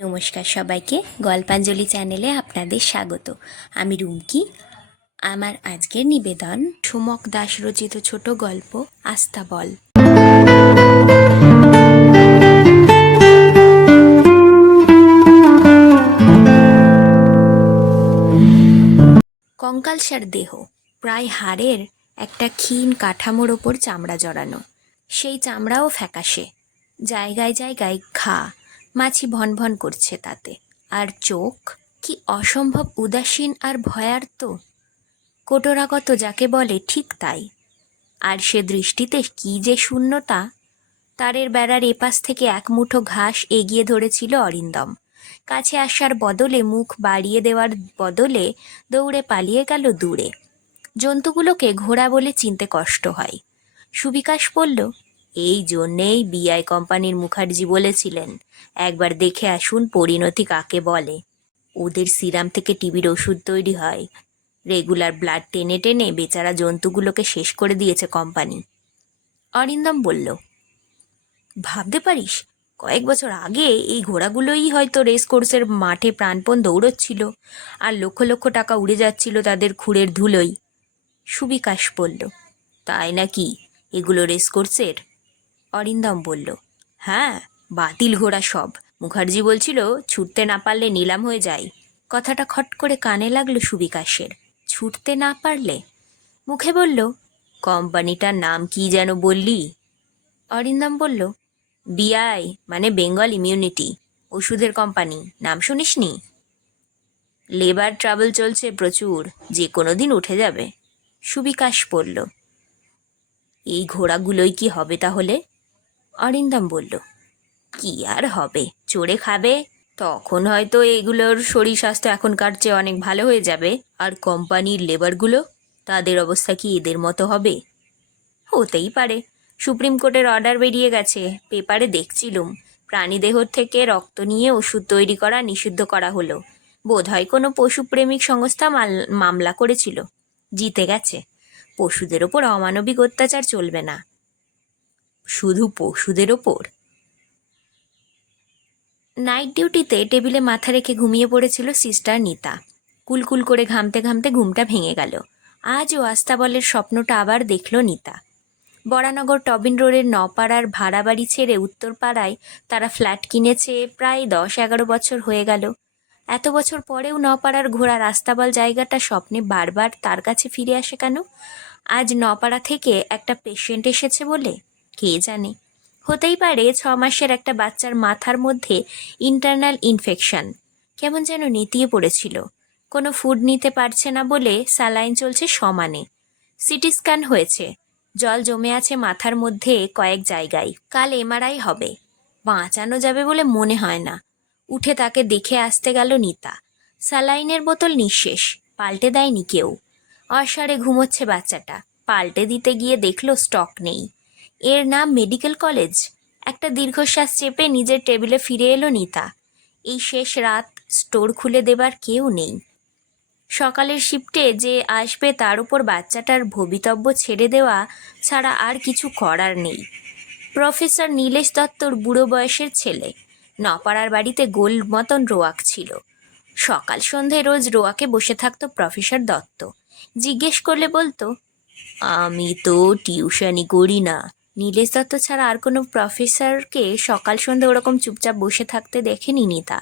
নমস্কার সবাইকে, গল্পাঞ্জলি চ্যানেলে আপনাদের স্বাগত। আমি রুমকি। আমার আজকের নিবেদন, সুমক দাস রচিত ছোট গল্প, আস্থা বল। কঙ্কালসার দেহ, প্রায় হাড়ের একটা ক্ষীণ কাঠামোর ওপর চামড়া জড়ানো। সেই চামড়াও ফ্যাকাশে, জায়গায় জায়গায় ঘা। মাছি ভনভন করছে তাতে। আর চোখ? কি অসম্ভব উদাসীন আর ভয়ার্ত। কোটরাগত যাকে বলে ঠিক তাই। আর সে দৃষ্টিতে কি যে শূন্যতা। তারের বেড়ার এপাশ থেকে এক মুঠো ঘাস এগিয়ে ধরেছিল অরিন্দম। কাছে আসার বদলে মুখ বাড়িয়ে দেওয়ার বদলে দৌড়ে পালিয়ে গেল দূরে। জন্তুগুলোকে ঘোড়া বলে চিনতে কষ্ট হয়। সুবিকাশ বলল এই জন্যেই বিআই কোম্পানির মুখার্জি বলেছিলেন, একবার দেখে আসুন পরিণতি কাকে বলে। ওদের সিরাম থেকে টিবির ওষুধ তৈরি হয়। রেগুলার ব্লাড টেনে টেনে বেচারা জন্তুগুলোকে শেষ করে দিয়েছে কোম্পানি। অরিন্দম বলল, ভাবতে পারিস, কয়েক বছর আগে এই ঘোড়াগুলোই হয়তো রেস কোর্সের মাঠে প্রাণপণ দৌড়চ্ছিল আর লক্ষ লক্ষ টাকা উড়ে যাচ্ছিল তাদের খুঁড়ের ধুলোই সুবিকাশ বলল, তাই নাকি? এগুলো রেস কোর্সের অরিন্দম বলল হ্যাঁ বাতিল ঘোড়া সব। মুখার্জি বলছিল, ছুটতে না পারলে নিলাম হয়ে যায়। কথাটা খট করে কানে লাগল সুবিকাশের, ছুটতে না পারলে? মুখে বলল, কোম্পানিটার নাম কি যেন বললি? অরিন্দম বলল, বিআই মানে বেঙ্গল ইমিউনিটি, ওষুধের কোম্পানি। নাম শুনিসনি? লেবার ট্রাভেল চলছে প্রচুর, যে কোনো দিন উঠে যাবে। সুবিকাশ বলল, এই ঘোড়াগুলোই কি হবে তাহলে? অরিন্দম বলল, কি আর হবে? চড়ে খাবে? তখন হয়তো এগুলোর শরীর স্বাস্থ্য এখনকার চেয়ে অনেক ভালো হয়ে যাবে। আর কোম্পানির লেবারগুলো? তাদের অবস্থা কি এদের মতো হবে? হতেই পারে। সুপ্রিম কোর্টের অর্ডার বেরিয়ে গেছে। পেপারে দেখছিলুম। প্রাণীদেহ থেকে রক্ত নিয়ে ওষুধ তৈরি করা নিষিদ্ধ করা হলো। বোধহয় কোনো পশুপ্রেমিক সংস্থা মামলা করেছিল। জিতে গেছে। পশুদের ওপর অমানবিক অত্যাচার চলবে না। শুধু পশুদের ওপর? নাইট ডিউটিতে টেবিলে মাথা রেখে ঘুমিয়ে পড়েছিল সিস্টার নিতা। কুলকুল করে ঘামতে ঘামতে ঘুমটা ভেঙে গেল। আজও আস্তাবলের স্বপ্নটা আবার দেখল নিতা। বরানগর টবিন রোডের নপাড়ার ভাড়া বাড়ি ছেড়ে উত্তরপাড়ায় তারা ফ্ল্যাট কিনেছে, প্রায় দশ এগারো বছর হয়ে গেল। এত বছর পরেও নপাড়ার ঘোড়া রাস্তাবল জায়গাটা স্বপ্নে বারবার তার কাছে ফিরে আসে কেন? আজ নপাড়া থেকে একটা পেশেন্ট এসেছে বলে কে জানে? হতেই পারে ছ মাসের একটা বাচ্চার মাথার মধ্যে ইন্টারনাল ইনফেকশন কেমন যেন নেতিয়ে পড়েছিল। কোনো ফুড নিতে পারছে না বলে স্যালাইন চলছে সমানে। সিটি স্ক্যান হয়েছে। জল জমে আছে মাথার মধ্যে কয়েক জায়গায়। কাল এমআরআই হবে। বাঁচানো যাবে বলে মনে হয় না। উঠে তাকে দেখে আসতে গেল নিতা। স্যালাইনের বোতল নিঃশেষ। পাল্টে দেয়নি কেউ। অসারে ঘুমোচ্ছে বাচ্চাটা। পাল্টে দিতে গিয়ে দেখল স্টক নেই। এর নাম মেডিকেল কলেজ। একটা দীর্ঘশ্বাস চেপে নিজের টেবিলে ফিরে এলো নিতা। এই শেষ রাত স্টোর খুলে দেবার কেউ নেই। সকালের শিফটে যে আসবে তার উপর বাচ্চাটার ভবিতব্য ছেড়ে দেওয়া ছাড়া আর কিছু করার নেই। প্রফেসর নীলেশ দত্তর বুড়ো বয়সের ছেলে। নপাড়ার বাড়িতে গোল মতন রোয়াক ছিল। সকাল সন্ধে রোজ রোয়াকে বসে থাকতো প্রফেসর দত্ত। জিজ্ঞেস করলে বলতো, আমি তো টিউশনই করি না। নীলেশ দত্ত ছাড়া আর কোনো প্রফেসরকে সকাল সন্ধে ওরকম চুপচাপ বসে থাকতে দেখেনি নিতা।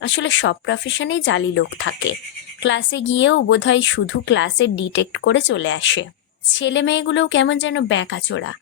আসলে সব প্রফেশনেই জালি লোক থাকে। ক্লাসে গিয়েও বোধহয় শুধু ক্লাসে ডিটেক্ট করে চলে আসে। ছেলে মেয়েগুলোও কেমন যেন ব্যাঁকাচোরা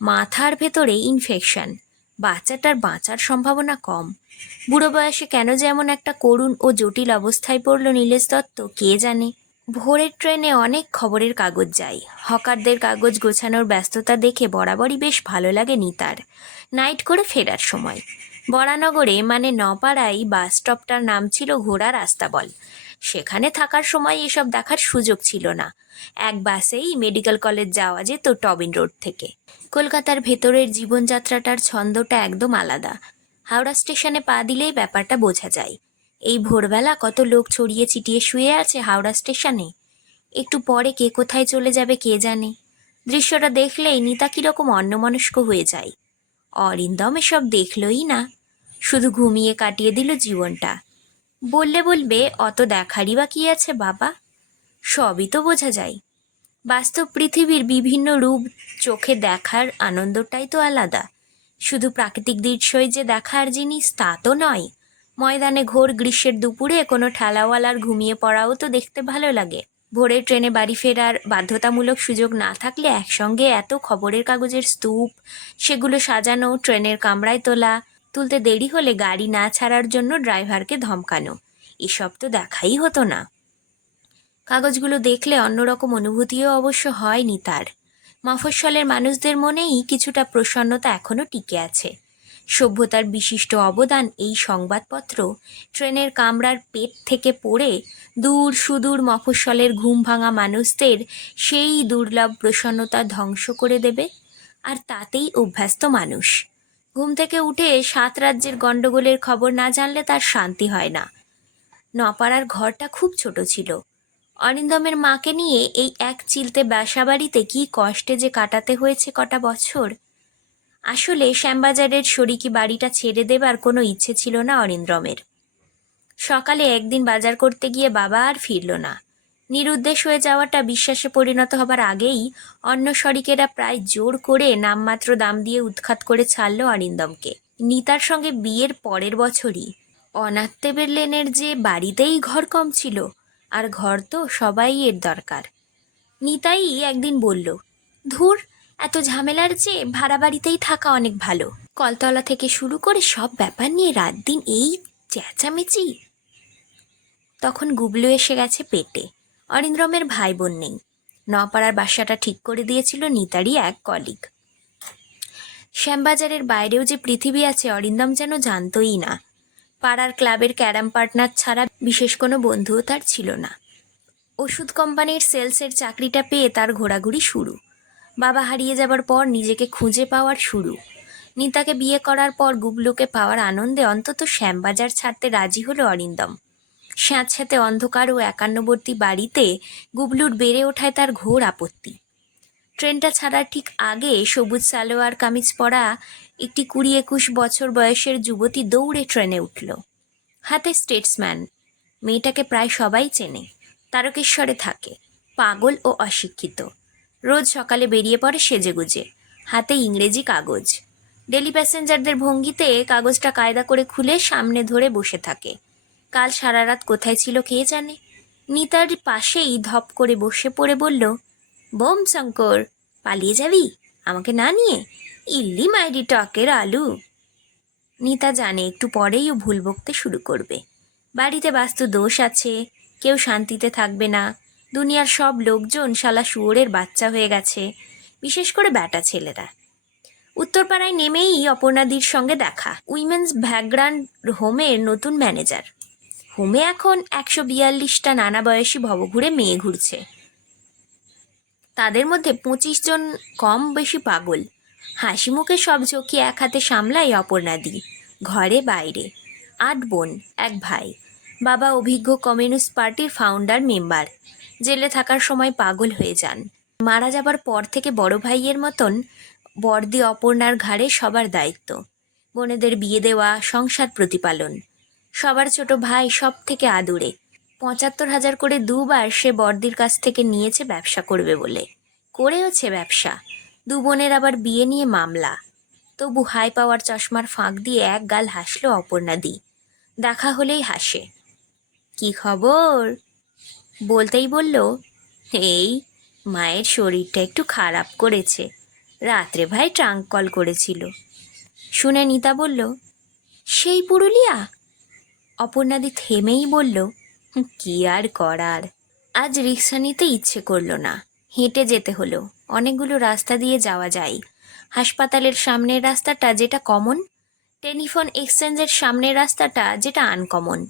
মাথার ভেতরে ইনফেকশন বাচ্চাটার বাঁচার সম্ভাবনা কম। বুড়ো বয়সে কেন যে এমন একটা করুণ ও জটিল অবস্থায় পড়ল নীলেশ দত্ত, কে জানে? ভোরের ট্রেনে অনেক খবরের কাগজ যায়। হকারদের কাগজ গোছানোর ব্যস্ততা দেখে বরাবরই বেশ ভালো লাগে নিতার। নাইট করে ফেরার সময়। বরানগরে মানে নপাড়ায়, বাস স্টপটার নাম ছিল ঘোড়া রাস্তাবল সেখানে থাকার সময় এসব দেখার সুযোগ ছিল না। এক বাসেই মেডিকেল কলেজ যাওয়া যেত টবিন রোড থেকে। কলকাতার ভেতরের জীবনযাত্রাটার ছন্দটা একদম আলাদা। হাওড়া স্টেশনে পা দিলেই ব্যাপারটা বোঝা যায়। এই ভোরবেলা কত লোক ছড়িয়ে ছিটিয়ে শুয়ে আছে হাওড়া স্টেশনে? একটু পরে কে কোথায় চলে যাবে কে জানে? দৃশ্যটা দেখলেই নিতা কীরকম অন্যমনস্ক হয়ে যায়। অরিন্দম এসব দেখলই না। শুধু ঘুমিয়ে কাটিয়ে দিল জীবনটা। বললে বলবে, অত দেখারই বা কি আছে বাবা? সবই তো বোঝা যায়। বাস্তব পৃথিবীর বিভিন্ন রূপ, চোখে দেখার আনন্দটাই তো আলাদা। শুধু প্রাকৃতিক দৃশ্যই যে দেখার জিনিস তা তো নয়। ময়দানে ঘোর গ্রীষ্মের দুপুরে কোনো ঠেলাওয়ালার ঘুমিয়ে পড়াও তো দেখতে ভালো লাগে। ভোরের ট্রেনে বাড়ি ফেরার বাধ্যতামূলক সুযোগ না থাকলে একসঙ্গে এত খবরের কাগজের স্তূপ, সেগুলো সাজানো, ট্রেনের কামরায় তোলা, তুলতে দেরি হলে গাড়ি না ছাড়ার জন্য ড্রাইভারকে ধমকানো, এসব তো দেখাই হতো না। কাগজগুলো দেখলে অন্যরকম অনুভূতিও অবশ্য হয়নি তার। মফস্বলের মানুষদের মনেই কিছুটা প্রসন্নতা এখনও টিকে আছে। সভ্যতার বিশিষ্ট অবদান এই সংবাদপত্র ট্রেনের কামরার পেট থেকে পড়ে দূর সুদূর মফস্বলের ঘুম ভাঙা মানুষদের সেই দুর্লভ প্রসন্নতা ধ্বংস করে দেবে, আর তাতেই অভ্যস্ত মানুষ। ঘুম থেকে উঠে সাত রাজ্যের গণ্ডগোলের খবর না জানলে তার শান্তি হয় না। নপাড়ার ঘরটা খুব ছোট ছিল। অরিন্দমের মাকে নিয়ে এই এক চিলতে বাসাবাড়িতে কি কষ্টে যে কাটাতে হয়েছে কটা বছর আসলে শ্যামবাজারের শরিকি বাড়িটা ছেড়ে দেবার কোনো ইচ্ছে ছিল না অরিন্দ্রমের। সকালে একদিন বাজার করতে গিয়ে বাবা আর ফিরল না। নিরুদ্দেশ হয়ে যাওয়াটা বিশ্বাসে পরিণত হবার আগেই অন্য শরিকেরা প্রায় জোর করে নামমাত্র দাম দিয়ে উৎখাত করে ছাড়ল অরিন্দমকে। নিতার সঙ্গে বিয়ের পরের বছরই অনাত্তেবের লেনের যে বাড়িতেই ঘর কম ছিল, আর ঘর তো সবাই এর দরকার। নিতাই একদিন বলল, ধুর এত ঝামেলার চেয়ে ভাড়া বাড়িতেই থাকা অনেক ভালো। কলতলা থেকে শুরু করে সব ব্যাপার নিয়ে রাত দিন এই চেঁচামেচি। তখন গুবলু এসে গেছে পেটে। অরিন্দ্রমের ভাই বোন নেই। নপাড়ার বাসাটা ঠিক করে দিয়েছিল নিতারই এক কলিগ। শ্যামবাজারের বাইরেও যে পৃথিবী আছে, অরিন্দম যেন জানতই না। পাড়ার ক্লাবের ক্যারাম পার্টনার ছাড়া বিশেষ কোনো বন্ধুও তার ছিল না। ওষুধ কোম্পানির সেলসের চাকরিটা পেয়ে তার ঘোরাঘুরি শুরু। বাবা হারিয়ে যাবার পর নিজেকে খুঁজে পাওয়ার শুরু। নিতাকে বিয়ে করার পর গুবলুকে পাওয়ার আনন্দে অন্তত শ্যামবাজার ছাড়তে রাজি হলো অরিন্দম। স্যাঁতস্যাঁতে অন্ধকার ও একান্নবর্তী বাড়িতে গুবলুর বেড়ে ওঠায় তার ঘোর আপত্তি। ট্রেনটা ছাড়ার ঠিক আগে সবুজ সালোয়ার কামিজ পরা একটি কুড়ি একুশ বছর বয়সের যুবতী দৌড়ে ট্রেনে উঠল। হাতে স্টেটসম্যান। মেয়েটাকে প্রায় সবাই চেনে। তারকেশ্বরে থাকে। পাগল ও অশিক্ষিত। রোজ সকালে বেরিয়ে পড়ে সেজেগুজে। হাতে ইংরেজি কাগজ। ডেলি প্যাসেঞ্জারদের ভঙ্গিতে কাগজটা কায়দা করে খুলে সামনে ধরে বসে থাকে। কাল সারা রাত কোথায় ছিল কে জানে? নিতার পাশেই ধপ করে বসে পড়ে বলল, বোম শঙ্কর, পালিয়ে যাবি? আমাকে না নিয়ে? ইল্লি মাইরি টকের আলু। নিতা জানে একটু পরেই ও ভুল বকতে শুরু করবে। বাড়িতে বাস্তু দোষ আছে, কেউ শান্তিতে থাকবে না দুনিয়ার সব লোকজন শালা শুয়োরের বাচ্চা হয়ে গেছে, বিশেষ করে ব্যাটা ছেলেরা। উত্তরপাড়ায় নেমেই অপর্ণাদির সঙ্গে দেখা, উইমেন্স ব্যাকগ্রাউন্ড হোমের নতুন ম্যানেজার। হোমে এখন একশো বিয়াল্লিশটা নানা বয়সী ভবঘুরে মেয়ে ঘুরছে। তাদের মধ্যে পঁচিশ জন কম বেশি পাগল। হাসি মুখে সব ঝোঁকি এক হাতে সামলায় অপর্ণাদি, ঘরে বাইরে। আট বোন, এক ভাই। বাবা অভিজ্ঞ কমিউনিস্ট পার্টির ফাউন্ডার মেম্বার জেলে থাকার সময় পাগল হয়ে যান। মারা যাবার পর থেকে বড় ভাইয়ের মতন বর্দি অপর্ণার ঘাড়ে সবার দায়িত্ব। বোনেদের বিয়ে দেওয়া, সংসার প্রতিপালন। সবার ছোট ভাই সব থেকে আদুরে। পঁচাত্তর হাজার করে দুবার সে বর্দির কাছ থেকে নিয়েছে ব্যবসা করবে বলে। করেওছে ব্যবসা। দু বোনের আবার বিয়ে নিয়ে মামলা। তবু হাই পাওয়ার চশমার ফাঁক দিয়ে এক গাল হাসলো অপর্ণাদি দেখা হলেই হাসে। কি খবর? বলতেই বলল এই মায়ের শরীরটা একটু খারাপ করেছে। রাত্রে ভাই ট্রাঙ্ক কল করেছিল। শুনে নিতা বলল সেই পুরুলিয়া? অপর্ণাদি থেমেই বলল "হুঁ, কি আর করার? আজ রিক্সা নিতে ইচ্ছে করল না। হেঁটে যেতে হলো। অনেকগুলো রাস্তা দিয়ে যাওয়া যায়। হাসপাতালের সামনের রাস্তাটা যেটা কমন টেলিফোন এক্সচেঞ্জের সামনের রাস্তাটা যেটা আনকমন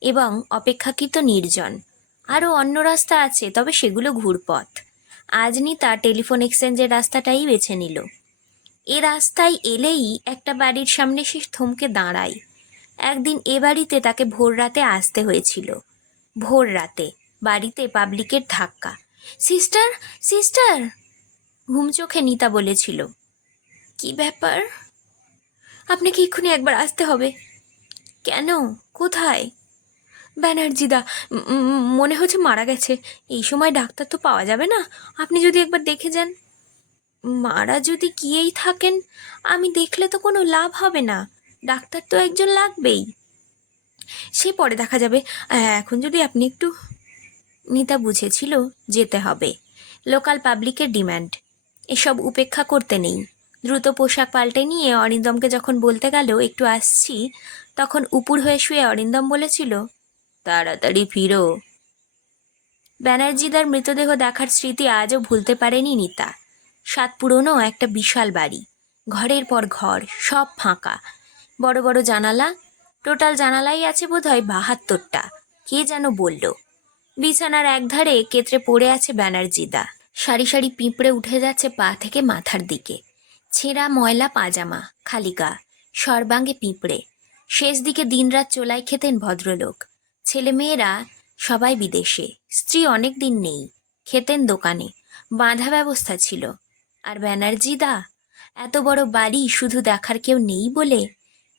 এবং অপেক্ষাকৃত নির্জন। আরও অন্য রাস্তা আছে, তবে সেগুলো ঘুরপথ। আজ নিতা টেলিফোন এক্সচেঞ্জের রাস্তাটাই বেছে নিল। এ রাস্তায় এলেই একটা বাড়ির সামনে সে থমকে দাঁড়ায়। একদিন এ বাড়িতে তাকে ভোর রাতে আসতে হয়েছিল। ভোর রাতে, বাড়িতে পাবলিকের ধাক্কা। Sister sister! ঘুম চোখে নিতা বলেছিল। কি ব্যাপার? আপনাকে এক্ষুনি একবার আসতে হবে। কেন? কোথায়? ব্যানার্জিদা মনে হচ্ছে মারা গেছে। এই সময় ডাক্তার তো পাওয়া যাবে না। আপনি যদি একবার দেখে যান। মারা যদি গিয়েই থাকেন, আমি দেখলে তো কোনো লাভ হবে না। ডাক্তার তো একজন লাগবেই। সে পরে দেখা যাবে। এখন যদি আপনি একটু নিতা বুঝেছিল যেতে হবে। লোকাল পাবলিকের ডিম্যান্ড। এসব উপেক্ষা করতে নেই। দ্রুত পোশাক পাল্টে নিয়ে অরিন্দমকে যখন বলতে গেল, একটু আসছি, তখন উপুর হয়ে শুয়ে অরিন্দম বলেছিল তাড়াতাড়ি ফিরো। ব্যানার্জিদার মৃতদেহ দেখার স্মৃতি আজও ভুলতে পারেনি নিতা। সাত পুরনো একটা বিশাল বাড়ি। ঘরের পর ঘর, সব ফাঁকা। বড় বড় জানালা, টোটাল জানালাই আছে বোধ হয় বাহাত্তরটা। কে যেন বলল। বিছানার একধারে কেতরে পড়ে আছে ব্যানার্জিদা। সারি সারি পিঁপড়ে উঠে যাচ্ছে পা থেকে মাথার দিকে। ছেঁড়া ময়লা পাজামা খালিকা সর্বাঙ্গে পিঁপড়ে। শেষ দিকে দিনরাত চোলাই খেতেন ভদ্রলোক। ছেলে মেয়েরা সবাই বিদেশে। স্ত্রী অনেক দিন নেই, খেতেন দোকানে। বাঁধা ব্যবস্থা ছিল। আর ব্যানার্জি দা, এত বড় বাড়ি শুধু দেখার কেউ নেই বলে?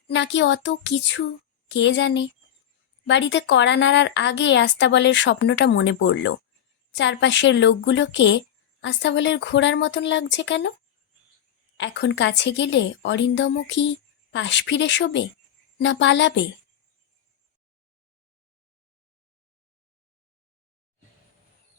নাকি অত কিছু, কে জানে? বাড়িতে কড়া নাড়ার আগে আস্তাবলের স্বপ্নটা মনে পড়ল। চারপাশের লোকগুলোকে আস্তাবলের ঘোড়ার মতন লাগছে কেন? এখন কাছে গেলে অরিন্দম কি পাশ ফিরে শোবে, না পালাবে?